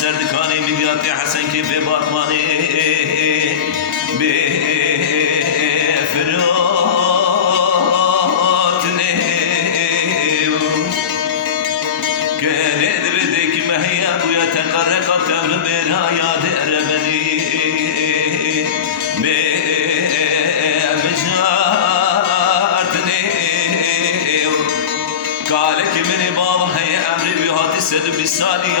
سردکانی میلیات حسن که به باتمانی به فرات نیو گرد بدک مهیا بویا تقرقت تمر برا یاد ارمنی به مجارت نیو قالك من بابا هي امري بهات سد بسالي